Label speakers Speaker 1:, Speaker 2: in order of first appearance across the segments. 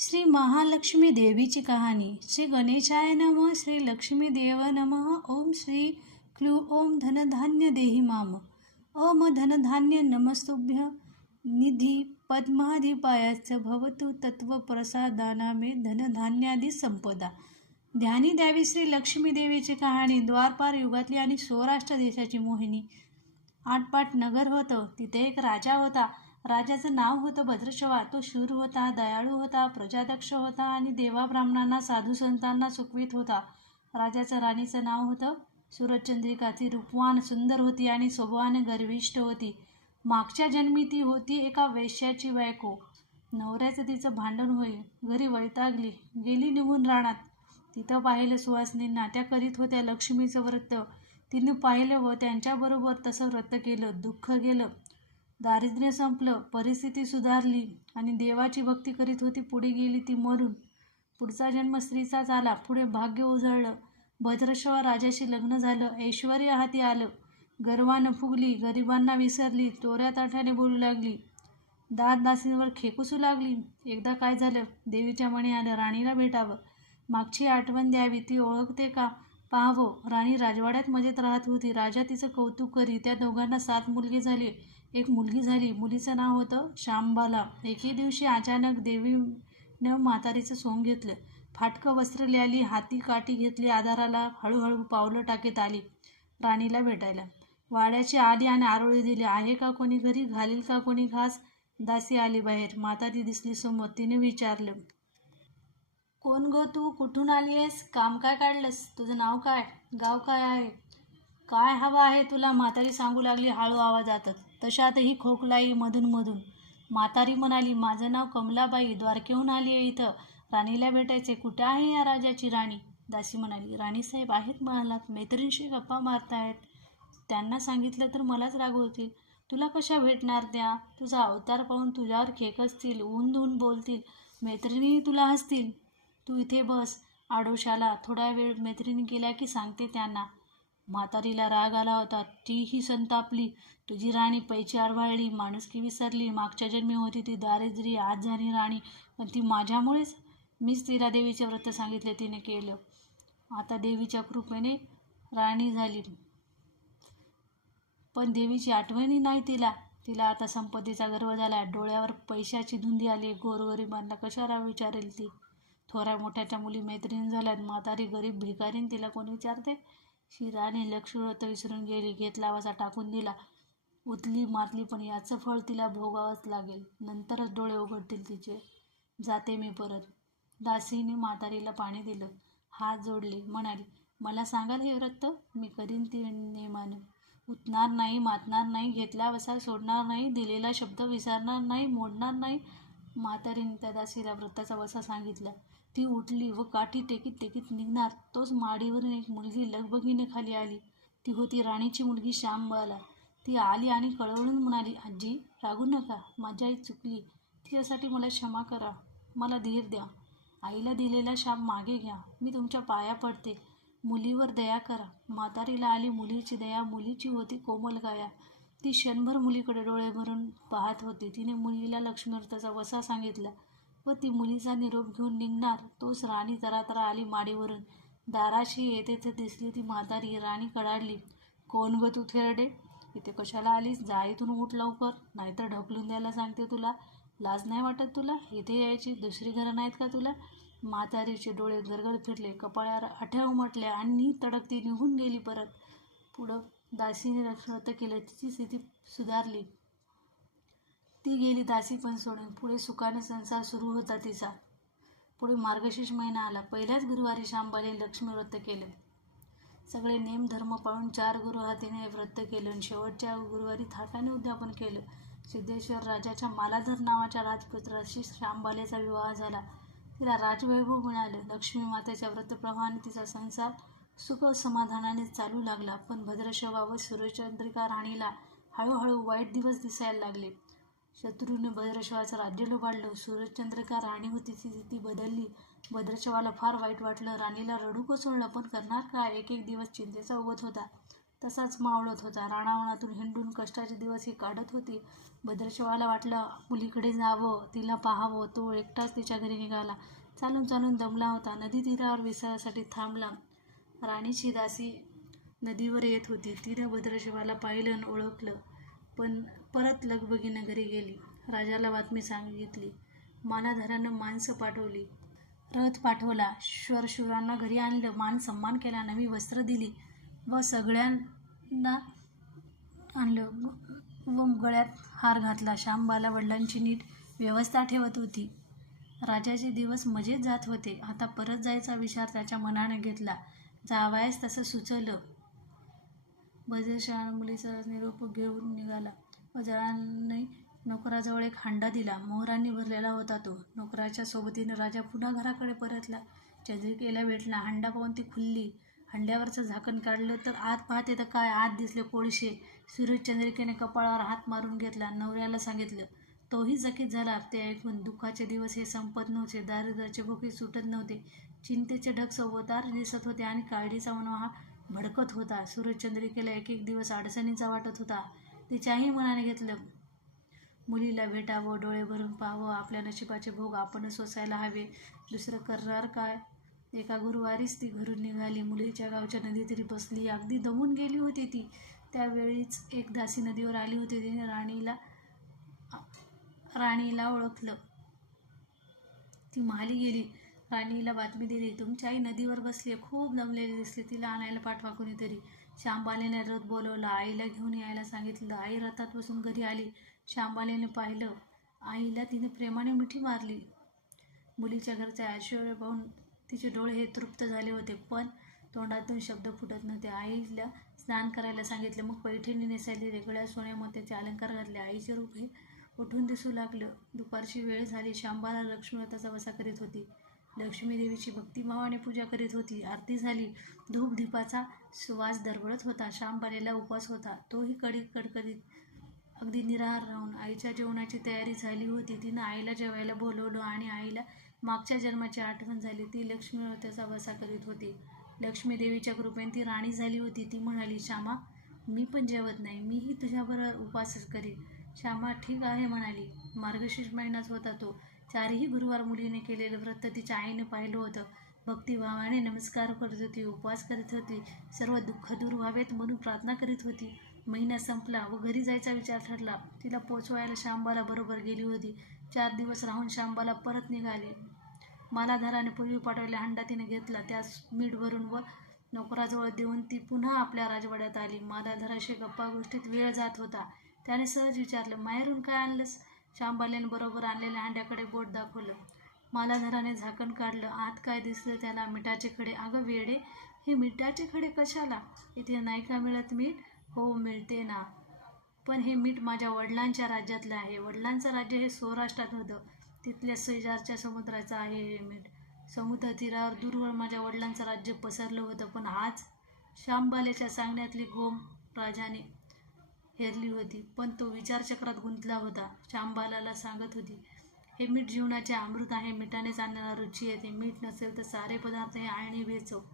Speaker 1: श्री महालक्ष्मी देवीची कहाणी. श्री गणेशाय नम श्री लक्ष्मी देव नम ओम श्री क्लू ओम धनधान्य देही माम। ओम धनधान्य नमस्तुभ्य निधी पद्माधिपायाच भवतु तत्वप्रसादाना मे धनधान्यादी संपदा। ध्यानी द्यावी श्री लक्ष्मी देवीची कहाणी द्वारपार युगातली आणि सौराष्ट्र देशाची मोहिनी. आटपाट नगर होतं तिथे एक राजा होता. राजाचं नाव होतं भद्रशवा. तो शूर होता दयाळू होता प्रजादक्ष होता आणि देवा ब्राह्मणांना साधू संतांना सुखवीत होता. राजाचं राणीचं नाव होतं सूरजचंद्रिका ती रूपवान सुंदर होती आणि स्वभावाने गर्विष्ठ होती. मागच्या जन्मी ती होती एका वेश्याची बायको नवऱ्याचं तिचं भांडण होई घरी वैतागली गेली निघून राणात तिथं पाहिलं सुवासनी नाट्या करीत होत्या लक्ष्मीचं व्रत. तिने पाहिलं व त्यांच्याबरोबर तसं व्रत केलं दुःख गेलं दारिद्र्य संपलं परिस्थिती सुधारली आणि देवाची भक्ती करीत होती पुढे गेली ती मरून. पुढचा जन्म स्त्रीचाच आला पुढे भाग्य उजळलं. भद्रशवा राजाशी लग्न झालं ऐश्वर हाती आलं. गर्वानं फुगली गरिबांना विसरली चोऱ्या ताठ्याने बोलू लागली. दात दासींवर खेकुसू लागली. एकदा काय झालं? देवीच्या मणी आलं राणीला भेटावं. मागची आठवण द्यावी ती ओळखते का? पाहावं. राणी राजवाड्यात मजेत राहत होती. राजा तिचं कौतुक करी त्या दोघांना सात मुलगी झाली. एक मुलगी झाली. मुलीचं नाव होतं शांबाला एके दिवशी अचानक देवीनं म्हातारीचं सोंग घेतलं. फाटकं वस्त्र लिहिली हाती काठी घेतली आधाराला हळूहळू पावलं टाकीत आली राणीला भेटायला. वाड्याची आली आणि आरोळी दिली. आहे का कोणी घरी? घालील का कोणी घास? दासी आली बाहेर. म्हातारी दिसली समोर. तिने विचारलं कोण गो तू? कुठून आली आहेस? काम काय काढलंस? तुझं नाव काय? गाव काय आहे? काय हवं आहे तुला? म्हातारी सांगू लागली हळू आवाजातच. तशातही खोकलाई मधून मधून. म्हातारी म्हणाली माझं नाव कमलाबाई द्वारकेहून आली आहे इथं. राणीला भेटायचे कुठे आहे या राजाची राणी? दासी म्हणाली राणीसाहेब आहेत महालात. मैत्रिणीशी गप्पा मारतायत. त्यांना सांगितलं तर मलाच रागवतील तुला कशा भेटणार त्या? तुझा अवतार पाहून तुझ्यावर खेकसतील ऊन धुऊन बोलतील. मैत्रिणी तुला हसतील. तू इथे बस. आडोशाला थोडा वेळ मैत्रिणी गेल्या की सांगते त्यांना. म्हातारीला राग आला होता. तीही संतापली. तुझी राणी पैची आरवाळली माणुसकी विसरली. मागच्या जन्मी होती ती दारिद्री आज झाली राणी. पण ती माझ्यामुळेच मीच तिला देवीचे व्रत सांगितले तिने केलं. आता देवीच्या कृपेने राणी झाली. पण देवीची आठवणी नाही तिला. तिला आता संपत्तीचा गर्व झाला डोळ्यावर पैशाची धुंदी आली. गोरगरिबांना कशाला विचारेल ती? थोड्या मोठ्याच्या मुली मैत्रिणी झाल्यात. म्हातारी गरीब भिकारीन तिला कोण विचारते? शिराने लक्ष्मीव्रत विसरून गेली. घेतला वसा टाकून दिला. उतली मातली पण याचं फळ तिला भोगावंच लागेल. नंतरच डोळे उघडतील तिचे. जाते मी परत. दासीने म्हातारीला पाणी दिलं. हात जोडले. म्हणाली मला सांगाल हे व्रत? मी करीन ती नेमाने. उतणार नाही मातणार नाही घेतला वसा सोडणार नाही दिलेला शब्द विसरणार नाही मोडणार नाही. म्हातारीने त्या दासीला व्रताचा वसा सांगितला. ती उठली व काठी टेकीत टेकीत निघणार. तोच माडीवरून एक मुलगी लगबगीने खाली आली. ती होती राणीची मुलगी श्यामबाला. ती आली आणि कळवळून म्हणाली आजी रागू नका. माझी आई चुकली. तिच्यासाठी मला क्षमा करा. मला धीर द्या. आईला दिलेला शाप मागे घ्या. मी तुमच्या पाया पडते. मुलीवर दया करा. म्हातारीला आली मुलीची दया. मुलीची होती कोमल गाया. ती क्षणभर मुलीकडे डोळे भरून पाहत होती. तिने मुलीला लक्ष्मीव्रताचा वसा सांगितला. व ती मुलीचा निरोप घेऊन निघणार. तोच राणी तरातरा आली माडीवरून. दाराशी येते तर दिसली ती म्हातारी. राणी कडाडली कोण ग तू थेरडे? इथे कशाला आलीस? जा इथून उठ लवकर. नाहीतर ढकलून द्यायला सांगते तुला. लाज नाही वाटत तुला? इथे यायची? दुसरी घरं नाहीत का तुला? म्हातारीचे डोळे गरगर फिरले. कपाळावर आठ्या उमटल्या आणि तडकती निघून गेली परत. पुढं दासीने रक्षण केलं. तिची स्थिती सुधारली. ती गेली दासी पण सोडून. पुढे सुखाने संसार सुरू होता तिचा. पुढे मार्गशीर्ष महिना आला. पहिल्याच गुरुवारी शांबाने लक्ष्मी व्रत केले. सगळे नेम धर्म पाळून चार गुरुहातीने व्रत केलं आणि शेवटच्या गुरुवारी थाटाने उद्यापन केलं. सिद्धेश्वर राजाच्या मालाधर नावाच्या राजपुत्राशी श्यामबालेचा विवाह झाला. तिला राजवैभव मिळालं. लक्ष्मी मातेच्या व्रतप्रमाणे तिचा संसार सुख समाधानाने चालू लागला. पण भद्रशवा व सूर्यचंद्रिका राणीला हळूहळू वाईट दिवस दिसायला लागले. शत्रूने भद्रशवाचं राज्य लुबाडलं. सूरजचंद्रिका राणी होती ती ती बदलली. भद्रशवाला फार वाईट वाटलं. राणीला रडू कोसळलं पण करणार काय एक एक दिवस चिंतेचा उगत होता. तसाच मावळत होता. राणावनातून हिंडून कष्टाचे दिवस ही काढत होती. भद्रशवाला वाटलं मुलीकडे जावं तिला पाहावं. तो एकटाच तिच्या घरी निघाला. चालून चालून दमला होता. नदी तीरावर विसरासाठी थांबला. राणीची दासी नदीवर येत होती. तिनं भद्रशिवाला पाहिलं आणि ओळखलं. पण परत लगबगीनं घरी गेली. राजाला बातमी सांगितली मालाधारानं माणसं पाठवली. रथ पाठवला. श्वरशूरांना घरी आणलं. मान सन्मान केला. नवी वस्त्र दिली. व सगळ्यांना आणलं. व गळ्यात हार घातला. श्यामबाला वडिलांची नीट व्यवस्था ठेवत होती. राजाचे दिवस मजेत जात होते. आता परत जायचा विचार त्याच्या मनाने घेतला. जावायस तसं सुचवलं बजेशाह मुलीचा निरोप घेऊन निघाला. वजराने नोकराजवळ एक हांडा दिला. मोहरांनी भरलेला होता तो. नोकराच्या सोबतीनं राजा पुन्हा घराकडे परतला. चंद्रिकेला भेटला. हांडा पाहून ती खुलली. हंड्यावरचं झाकण काढलं तर आत पाहते तर काय? आत दिसले कोळशे. सूरज चंद्रिकेने कपाळावर हात मारून घेतला. नवऱ्याला सांगितलं तोही चकित झाला. ते ऐकून दुःखाचे दिवस हे संपत नव्हते. दारिद्र्याचे भोके सुटत नव्हते. चिंतेचे ढग सोबतार दिसत होते आणि काळजीचा मनोहा हा भडकत होता. सूरजचंद्रिकेला एक एक दिवस अडचणीचा वाटत होता. तिच्याही मनाने घेतलं. मुलीला भेटावं डोळे भरून पाहावं आपल्या नशिबाचे भोग आपणच सोसायला हवे. दुसरं करणार काय? एका गुरुवारीच ती घरून निघाली. मुलीच्या गावच्या नदीतरी बसली. अगदी दमून गेली होती ती. त्यावेळीच एक दासी नदीवर आली होती. तिने राणीला राणीला ओळखलं. ती माली गेली. राणीला बातमी दिली तुमची आई नदीवर बसली आहे खूप दमलेली दिसली तिला आणायला पाठवा कुणीतरी. श्यामबालेने रथ बोलवला आईला घेऊन यायला सांगितलं आई रथात बसून घरी आली. श्यामबालेने पाहिलं आईला तिने प्रेमाने मिठी मारली. मुलीच्या घरचे ऐश्वर्य पाहून तिचे डोळे हे तृप्त झाले होते पण तोंडातून शब्द फुटत नव्हते. आईला स्नान करायला सांगितले मग पैठणी नेसायली रेगळ्या सोन्यामध्ये मोत्याचे अलंकार घातले. आईचे रूप हे उठून दिसू लागलं. दुपारची वेळ झाली शांबाला लक्ष्मी रथाचा वसा करीत होती. लक्ष्मीदेवीची भक्तिभावाने पूजा करीत होती. आरती झाली. धूपधीपाचा सुवास दरवळत होता. शांबालेला उपवास होता. तोही कडी कडकडीत अगदी निराहार राहून आईच्या जेवणाची तयारी झाली होती. तिनं आईला जेवायला बोलवलं आणि आईला मागच्या जन्माची आठवण झाली. ती लक्ष्मी व्रताचा वसा करीत होती. लक्ष्मीदेवीच्या कृपेने ती राणी झाली होती. ती म्हणाली श्यामा मी पण जेवत नाही. मीही तुझ्याबरोबर उपास करीन. श्यामा ठीक आहे म्हणाली. मार्गशीर्ष महिनाच होता तो. चारही गुरुवार मुलीने केलेलं व्रत तिच्या आईने पाहिलं होतं. भक्तिभावाने नमस्कार करत होती उपवास करीत होती सर्व दुःख दूर व्हावेत म्हणून प्रार्थना करीत होती. महिना संपला व घरी जायचा विचार ठरला. तिला पोचवायला शांबाला बरोबर गेली होती. चार दिवस राहून शांबाला परत निघाली. मालाधाराने पूर्वी पाठवलेला हंडा तिने घेतला. त्यास मीठ भरून व नोकराजवळ देऊन ती पुन्हा आपल्या राजवाड्यात आली. मालाधाराशी गप्पा गोष्टीत वेळ जात होता. त्याने सहज विचारलं माहेरून काय आणलंस? शांबाल्याने बरोबर आणलेल्या अंड्याकडे बोट दाखवलं. मालाधराने झाकण काढलं. आत काय दिसलं त्याला? मिठाचे खडे. अगं वेडे हे मिठाचे खडे कशाला? इथे नाही का मिळत मीठ? हो मिळते ना. पण हे मीठ माझ्या वडिलांच्या राज्यातलं आहे. वडिलांचं राज्य हे सौराष्ट्रात होतं. तिथल्या शेजारच्या समुद्राचं आहे हे मीठ. समुद्र तीरावर दूरवर माझ्या वडिलांचं राज्य पसरलं होतं. पण आज शांबालेच्या सांगण्यातली गोम राजाने हेरली होती. पण तो विचारचक्रात गुंतला होता. श्यामबालाला सांगत होती हे मीठ जीवनाचे अमृत आहे. मिठानेच आणणारा रुची येते मीठ नसेल तर सारे पदार्थ हे आळणी वेचो.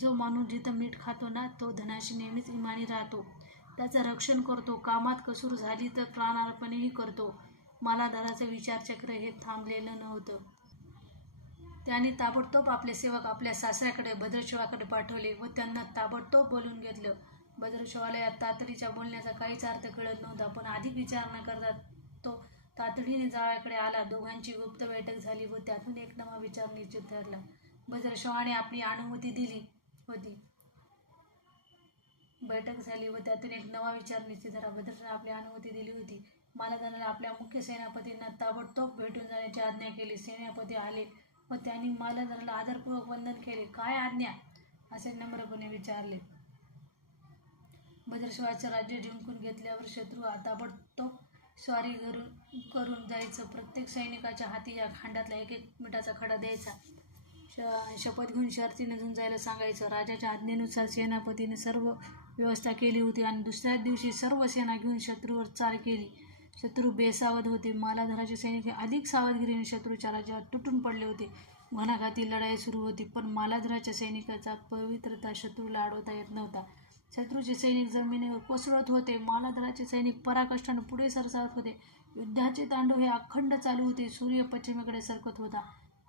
Speaker 1: जो माणूस जिथं मीठ खातो ना तो धनाशी नेहमीच इमानी राहतो. त्याचं रक्षण करतो. कामात कसूर झाली तर प्राणार्पणही करतो. मला धराचं विचारचक्र हे थांबलेलं नव्हतं. त्यांनी ताबडतोब आपले सेवक आपल्या सासऱ्याकडे भद्रशिवाकडे पाठवले व त्यांना ताबडतोब बोलून घेतलं. भद्रशिवाला या तातडीच्या बोलण्याचा काहीच अर्थ कळत नव्हता पण अधिक विचार न करता तो तातडीने जावयाकडे आला. दोघांची गुप्त बैठक झाली व त्यातून एक नवा विचार निश्चित ठरला. भद्रशिवाने आपली अनुमती दिली होती. बैठक झाली व त्यातून एक नवा विचार निश्चित झाला. भद्रशाने आपली अनुमती दिली होती. मालाधाराने आपल्या मुख्य सेनापतींना ताबडतोब भेटून जाण्याची आज्ञा केली. सेनापती आले व त्यांनी मालाधाराला आदरपूर्वक वंदन केले. काय आज्ञा? असे नम्रपणे विचारले. भद्रशिवाचं राज्य जिंकून घेतल्यावर शत्रू ताबडतोब स्वारी करून करून जायचं. प्रत्येक सैनिकाच्या हाती या खांडातला एक एक मिठाचा खडा द्यायचा. श शपथ घेऊन शर्तीने जायला सांगायचं. राजाच्या आज्ञेनुसार सेनापतीने सर्व व्यवस्था केली होती आणि दुसऱ्याच दिवशी सर्व सेना घेऊन शत्रूवर चाल केली. शत्रू बेसावध होते. मालाधराचे सैनिक हे अधिक सावधगिरीने शत्रूच्या राज्यावर तुटून पडले होते. घणाघाती लढाई सुरू होती पण मालाधराच्या सैनिकाचा पवित्रता शत्रूला अडवता येत नव्हता. शत्रूचे सैनिक जमिनीवर कोसळत होते. मालाधराचे सैनिक पराकष्टाने पुढे सरसावत होते. युद्धाचे तांडव हे अखंड चालू होते. सूर्य पश्चिमेकडे सरकत होता.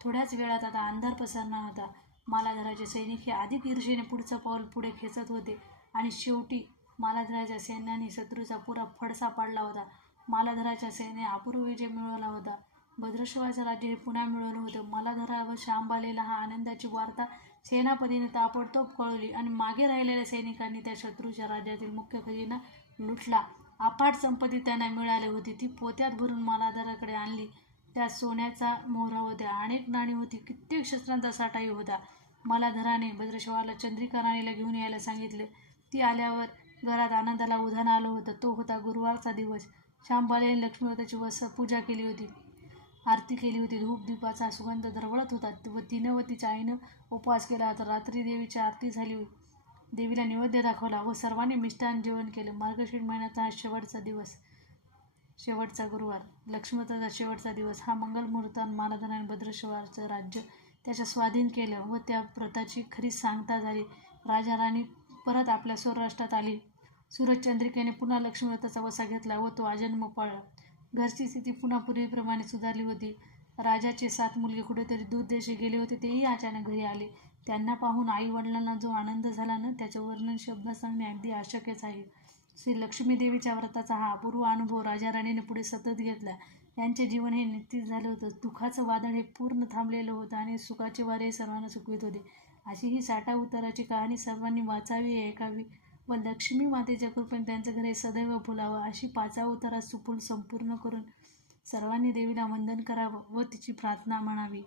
Speaker 1: थोड्याच वेळात आता अंधार पसरणार होता. मालाधराचे सैनिक हे अधिक ईर्षेने पुढचं पाऊल पुढे खेचत होते. आणि शेवटी मालाधराच्या सैन्याने शत्रूचा पुरा फडसा पाडला होता. मालाधराच्या सैन्याने अपूर्व विजय मिळवला होता. भद्रशिवाचं राज्य हे पुन्हा मिळवलं होतं मला धरावर शांबालेला हा आनंदाची वार्ता सेनापतीने ताबडतोब कळवली आणि मागे राहिलेल्या सैनिकांनी त्या शत्रूच्या राज्यातील मुख्य खजिना लुटला. अफाट संपत्ती त्यांना मिळाली होती. ती पोत्यात भरून मालाधाराकडे आणली. त्यात सोन्याचा मोहरा होत्या. अनेक नाणी होती. कित्येक शस्त्रांचा साठाही होता. मालाधराने भद्रशिवाला चंद्रिका राणीला घेऊन यायला सांगितले. ती आल्यावर घरात आनंदाला उधाण आलं होतं. तो होता गुरुवारचा दिवस. शांबाले लक्ष्मीवताची वस पूजा केली होती. आरती केली होती. धूप दीपाचा सुगंध दरवळत होता व तिनं व तिच्या आईनं उपवास केला होता. रात्री देवीची आरती झाली. देवीला नैवेद्य दाखवला व सर्वांनी मिष्टान जेवण केलं. मार्गशीर महिन्याचा हा शेवटचा दिवस शेवटचा गुरुवार. लक्ष्मीवताचा शेवटचा दिवस. हा मंगलमुहूर्तान मानधनाने भद्रशिवारचं राज्य त्याच्या स्वाधीन केलं व त्या प्रथाची खरी सांगता झाली. राजा राणी परत आपल्या स्वराष्ट्रात आली. सूरजचंद्रिकेने पुन्हा लक्ष्मीव्रताचा वसा घेतला व तो आजन्म पाळला. घरची स्थिती पुन्हा पूर्वीप्रमाणे सुधारली होती. राजाचे सात मुलगे कुठेतरी दूरदेशी गेले होते तेही अचानक घरी आले. त्यांना पाहून आई वडिलांना जो आनंद झाला ना त्याचे वर्णन शब्द सांगणे अगदी अशक्यच आहे. श्री लक्ष्मीदेवीच्या व्रताचा हा अपूर्व अनुभव राजा राणीने पुढे सतत घेतला. यांचे जीवन हे निश्चित झालं होतं. दुःखाचं वादळ हे पूर्ण थांबलेलं होतं आणि सुखाचे वारे सर्वांना सुखवित होते. अशी ही साठा उताराची कहाणी सर्वांनी वाचावी ऐकावी व लक्ष्मी मातेच्या कृपेने त्यांचं घर हे सदैव फुलावं अशी पाचा उतारा सुपूल संपूर्ण करून सर्वांनी देवीला वंदन करावं व तिची प्रार्थना म्हणावी.